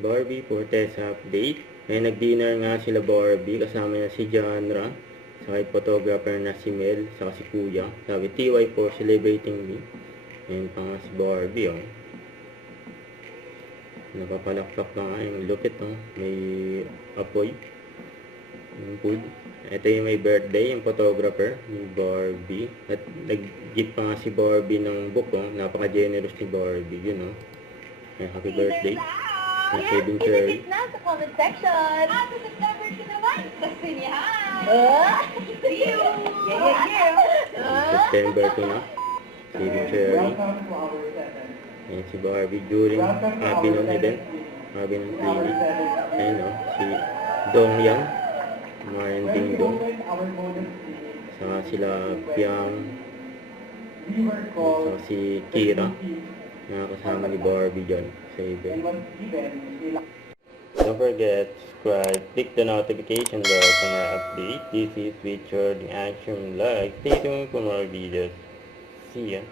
Barbie for test update. Nag-dinner nga sila Barbie, kasama na si Janra, saka yung photographer na si Mel, saka si Kuya. Sabi, TY for celebrating me. Ayan pa nga si Barbie, oh. Napapalakpak na nga yung lupit, oh. May apoy. Yung food. Ito yung may birthday, yung photographer ni Barbie. At nag-gift pa nga si Barbie ng book, oh. Napaka-generous ni Barbie, yun, oh. Ayan, happy birthday. Yes, Saving Cherry. indicate na sa comment section. Sa September ka naman. Basta niya. See you. September 2 na. Saving Cherry. Ayan si Barbie during Happy event. Happy ng clinic. Ayan o. Si Dong Yang. Marian Ding Dong. Saka sila Piang. Saka si Kira. Nakakasama ni Barbie dyan sa event. Don't forget to subscribe, click the notification bell for more updates. This is featured in Action Live. Stay tuned for more videos. See ya.